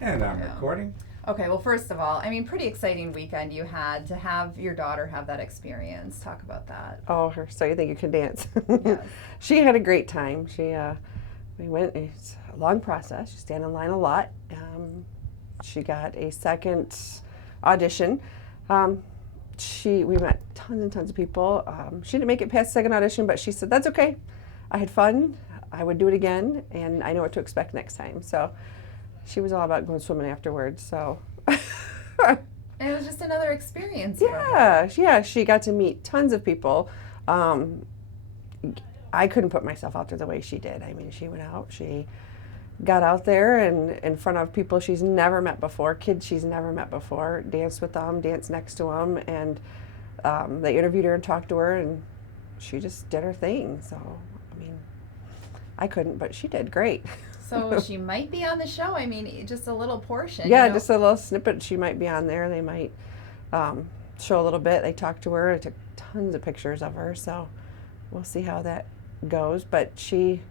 And I'm Yeah. recording. Okay, well, first of all, I mean, pretty exciting weekend you had to have your daughter have that experience. Talk about that. Oh, her. So you think you can dance? Yes. She had a great time. We went. It's a long process. She stand in line a lot. She got a second audition. Um, we met tons and tons of people. She didn't make it past the second audition, but she said that's okay. I had fun. I would do it again, and I know what to expect next time. So she was all about going swimming afterwards. So. And it was just another experience for her. Yeah, she got to meet tons of people. Um, I couldn't put myself out there the way she did. I mean, she went out, she got out there and in front of people she's never met before, kids she's never met before, danced with them, danced next to them, and they interviewed her and talked to her, and she just did her thing. So, I mean, I couldn't, but she did great. So she might be on the show. I mean, just a little portion. Yeah, You know? just a little snippet. She might be on there. They might show a little bit. They talked to her. I took tons of pictures of her. So we'll see how that goes. But she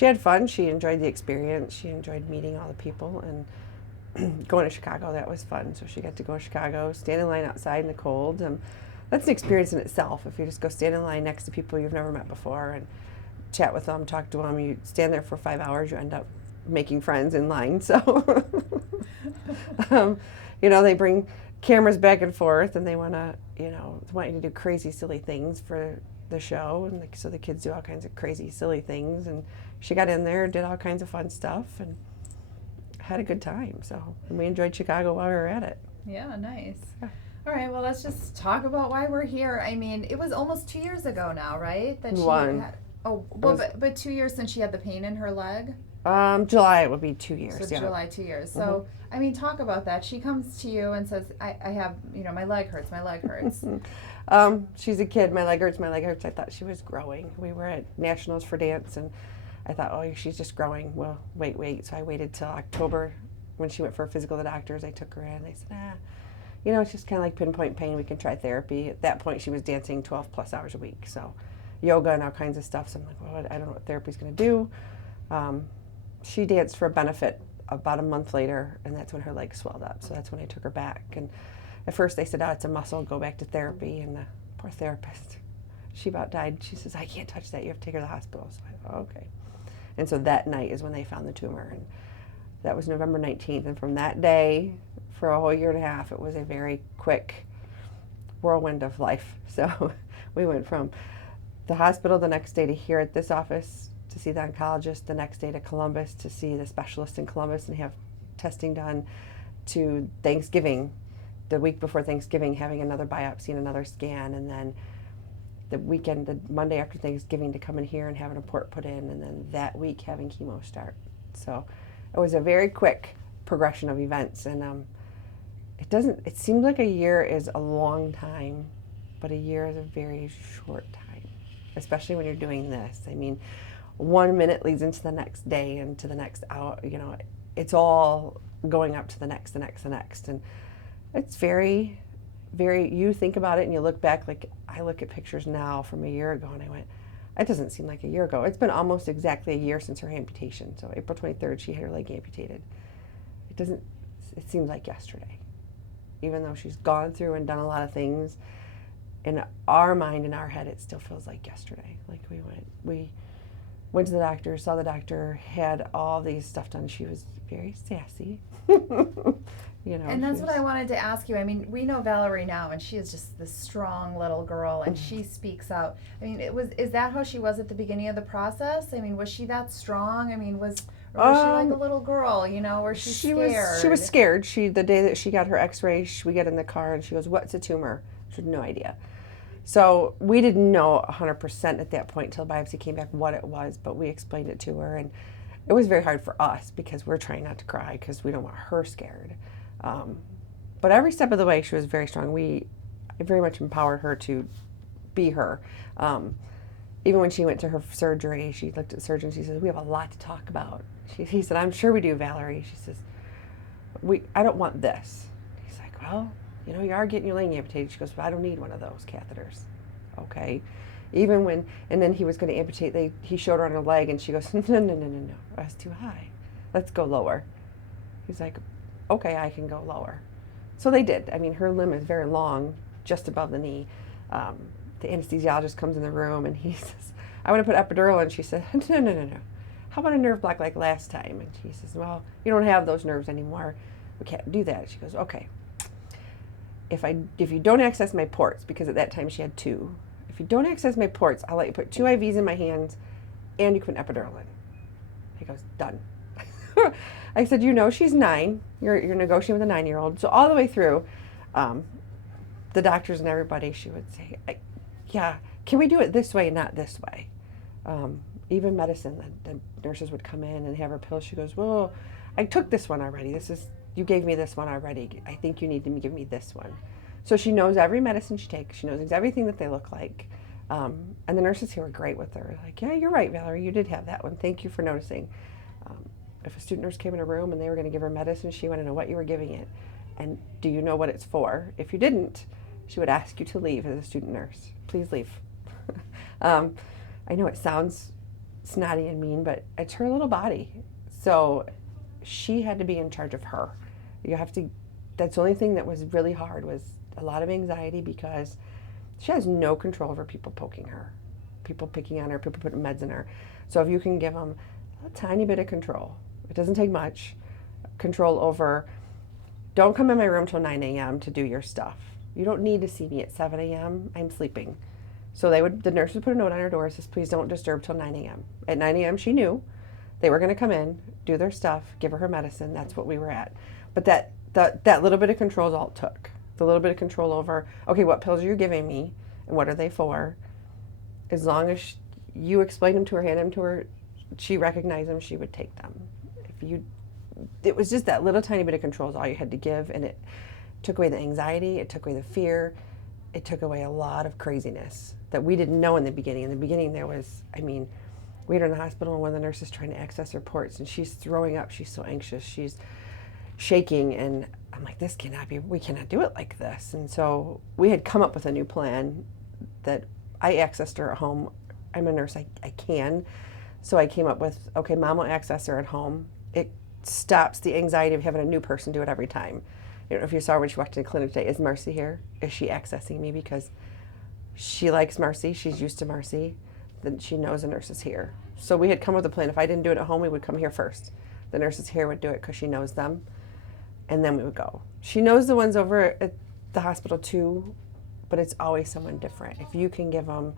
had fun. She enjoyed the experience. She enjoyed meeting all the people and going to Chicago. That was fun. So she got to go to Chicago, stand in line outside in the cold. That's an experience in itself. If you just go stand in line next to people you've never met before and chat with them, talk to them, you stand there for 5 hours, you end up making friends in line. So, they bring cameras back and forth, and they want you to do crazy, silly things for the show, and so the kids do all kinds of crazy, silly things. And she got in there, did all kinds of fun stuff, and had a good time. So, and we enjoyed Chicago while we were at it. Yeah, nice. Yeah. All right, well, let's just talk about why we're here. I mean, it was almost 2 years ago now, right? That she One. had. Oh, well, but 2 years since she had the pain in her leg. July it will be 2 years. So Yeah. July, 2 years. So I mean, talk about that. She comes to you and says, I have, my leg hurts. My leg hurts. She's a kid. My leg hurts. My leg hurts. I thought she was growing. We were at Nationals for dance, and I thought, oh, she's just growing. Well, wait. So I waited till October when she went for a physical to the doctors. I took her in. They said, it's just kind of like pinpoint pain. We can try therapy. At that point, she was dancing 12 plus hours a week. So yoga and all kinds of stuff. So I'm like, well, I don't know what therapy's going to do. She danced for a benefit about a month later, and that's when her leg swelled up. So that's when I took her back. And at first they said, oh, it's a muscle, go back to therapy. And the poor therapist, she about died. She says, I can't touch that. You have to take her to the hospital. So I thought, oh, okay. And so that night is when they found the tumor. And that was November 19th. And from that day, for a whole year and a half, it was a very quick whirlwind of life. So we went from the hospital the next day to here at this office to see the oncologist, the next day to Columbus to see the specialist in Columbus and have testing done, to Thanksgiving, the week before Thanksgiving, having another biopsy and another scan, and then the Monday after Thanksgiving to come in here and have an report put in, and then that week having chemo start. So it was a very quick progression of events, and it seems like a year is a long time, but a year is a very short time, especially when you're doing this. I mean, 1 minute leads into the next day and to the next hour. It's all going up to the next, and it's very, very. You think about it and you look back. Like I look at pictures now from a year ago, and I went, it doesn't seem like a year ago. It's been almost exactly a year since her amputation. So April 23rd, she had her leg amputated. It seems like yesterday, even though she's gone through and done a lot of things. In our mind, in our head, it still feels like yesterday. Like we went to the doctor, saw the doctor, had all these stuff done. She was very sassy. And that's what I wanted to ask you. I mean, we know Valerie now, and she is just this strong little girl, and she speaks out. I mean, is that how she was at the beginning of the process? I mean, was she that strong? I mean, or was she like a little girl, or she's scared? She was scared. The day that she got her x-ray, we get in the car, and she goes, what's a tumor? She had no idea. So we didn't know 100% at that point until the biopsy came back what it was, but we explained it to her, and it was very hard for us because we're trying not to cry because we don't want her scared. But every step of the way, she was very strong. We very much empowered her to be her. Even when she went to her surgery, she looked at the surgeon. She said, we have a lot to talk about. He said, I'm sure we do, Valerie. She says, I don't want this. He's like, well, you are getting your leg amputated. She goes, well, I don't need one of those catheters. Okay. And then he was going to amputate, he showed her on her leg, and she goes, no, that's too high. Let's go lower. He's like, okay, I can go lower. So they did. I mean, her limb is very long, just above the knee. The anesthesiologist comes in the room and he says, I want to put epidural in. She said, no. How about a nerve block like last time? And she says, well, you don't have those nerves anymore. We can't do that. She goes, okay. If you don't access my ports, because at that time she had 2, if you don't access my ports, I'll let you put 2 IVs in my hands and you can put epidural in. He goes, done. I said, she's 9. You're negotiating with a 9-year-old. So all the way through, the doctors and everybody, she would say, yeah, can we do it this way and not this way? Even medicine, the nurses would come in and have her pills. She goes, well, I took this one already. You gave me this one already. I think you need to give me this one. So she knows every medicine she takes. She knows everything that they look like. And the nurses here were great with her. Like, yeah, you're right, Valerie. You did have that one. Thank you for noticing. If a student nurse came in a room and they were going to give her medicine, she wanted to know what you were giving it. And do you know what it's for? If you didn't, she would ask you to leave as a student nurse. Please leave. I know it sounds snotty and mean, but it's her little body. So she had to be in charge of her. That's the only thing that was really hard, was a lot of anxiety, because she has no control over people poking her, people picking on her, people putting meds in her. So if you can give them a tiny bit of control, it doesn't take much, control over, don't come in my room till 9 a.m. to do your stuff. You don't need to see me at 7 a.m. I'm sleeping. So the nurse would put a note on her door that says, please don't disturb till 9 a.m. At 9 a.m. she knew they were going to come in, do their stuff, give her medicine. That's what we were at. But that little bit of control is all it took. The little bit of control over, okay, what pills are you giving me and what are they for? As long as you explained them to her, hand them to her, she recognized them, she would take them. It was just that little tiny bit of control is all you had to give, and it took away the anxiety, it took away the fear, it took away a lot of craziness that we didn't know in the beginning. In the beginning there was, we had her in the hospital and one of the nurses trying to access her ports and she's throwing up, she's so anxious, she's shaking, and I'm like, this cannot be, we cannot do it like this. And so we had come up with a new plan that I accessed her at home. I'm a nurse, I can. So I came up with, okay, Mom will access her at home. It stops the anxiety of having a new person do it every time. I don't know if you saw when she walked into the clinic today, is Marcy here? Is she accessing me? Because she likes Marcy, she's used to Marcy, then she knows the nurse is here. So we had come up with a plan. If I didn't do it at home, we would come here first. The nurses here would do it because she knows them, and then we would go. She knows the ones over at the hospital too, but it's always someone different. If you can give them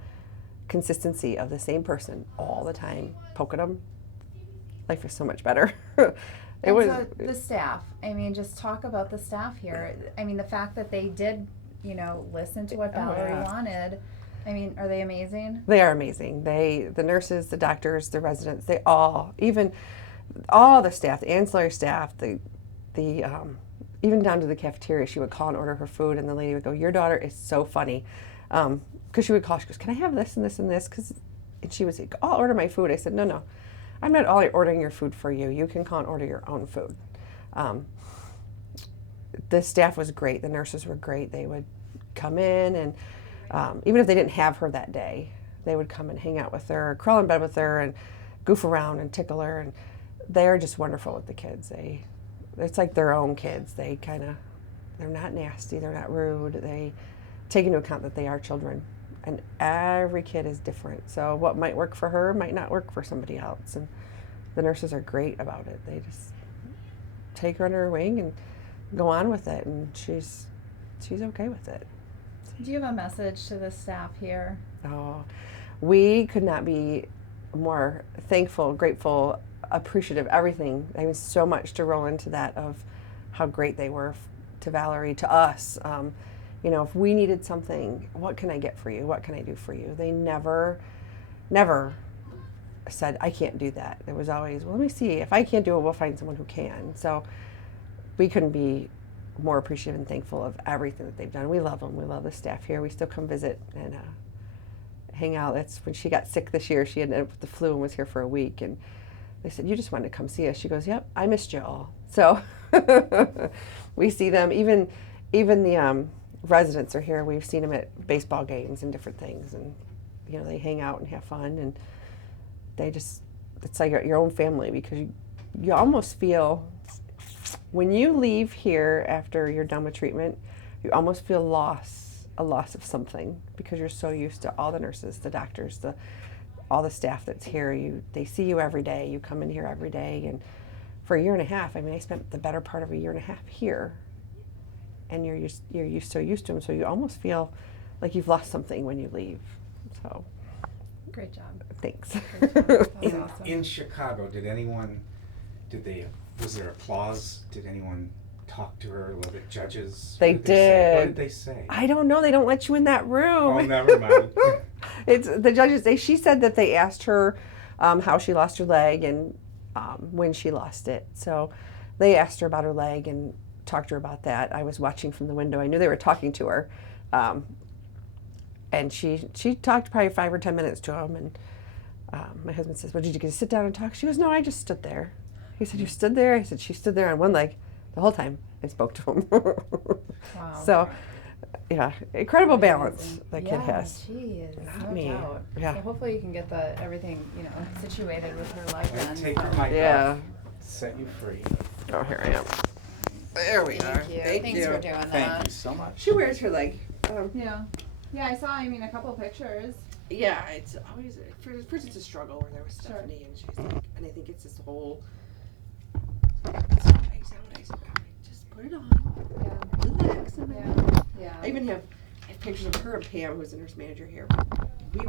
consistency of the same person all the time, poke at them, life is so much better. So the staff, just talk about the staff here. The fact that they did, listen to what Valerie wanted. Are they amazing? They are amazing. The nurses, the doctors, the residents, they all, even all the staff, the ancillary staff, even down to the cafeteria, she would call and order her food, and the lady would go, your daughter is so funny. Because she would call, she goes, can I have this and this and this? And she would say, I'll order my food. I said, no, I'm not ordering your food for you. You can call and order your own food. The staff was great. The nurses were great. They would come in, and even if they didn't have her that day, they would come and hang out with her, crawl in bed with her, and goof around and tickle her. And they are just wonderful with the kids. It's like their own kids. They're not nasty. They're not rude. They take into account that they are children. And every kid is different. So what might work for her might not work for somebody else. And the nurses are great about it. They just take her under her wing and go on with it. And she's okay with it. Do you have a message to the staff here? Oh, we could not be more thankful, grateful, appreciative, everything. I mean, so much to roll into that of how great they were to Valerie, to us. If we needed something, what can I get for you? What can I do for you? They never said, I can't do that. It was always, well, let me see. If I can't do it, we'll find someone who can. So we couldn't be more appreciative and thankful of everything that they've done. We love them. We love the staff here. We still come visit and hang out. That's when she got sick this year. She ended up with the flu and was here for a week. And they said, you just wanted to come see us. She goes, yep, I missed you all. So we see them. Even the residents are here. We've seen them at baseball games and different things. And, they hang out and have fun. And it's like your own family, because you almost feel when you leave here after you're done with treatment, you almost feel a loss of something because you're so used to all the nurses, the doctors, all the staff that's here. They see you every day. You come in here every day, and for a year and a half, I mean, I spent the better part of a year and a half here, and you're so used to them, so you almost feel like you've lost something when you leave. So, great job. Thanks. Great job. That's awesome. In Chicago, was there applause? Did anyone talk to her? Were the judges? They did. What did they say? I don't know. They don't let you in that room. Oh, never mind. It's the judges. She said that they asked her how she lost her leg and when she lost it. So they asked her about her leg and talked to her about that. I was watching from the window. I knew they were talking to her, and she talked probably 5 or 10 minutes to him. And my husband says, "Well, did you get to sit down and talk?" She goes, "No, I just stood there." He said, "You stood there?" I said, "She stood there on one leg the whole time I spoke to him." Wow. So, yeah, incredible balance Amazing. that kid has. She is. Not No me. doubt. Yeah. So hopefully you can get everything situated with her leg then. Take your mic Yeah. off. Set you free. Oh, here I am. There we are. Thank you. Thank Thanks you. for doing that. Thank you so much. She wears her leg. Yeah. Yeah, I saw, a couple pictures. Yeah, it's always first it's a struggle where there was Sure. Stephanie and she's like, and I think it's this whole. I said, just put it on, Yeah. relax, and Yeah. Yeah. I even have pictures of her and Pam, who's the nurse manager here.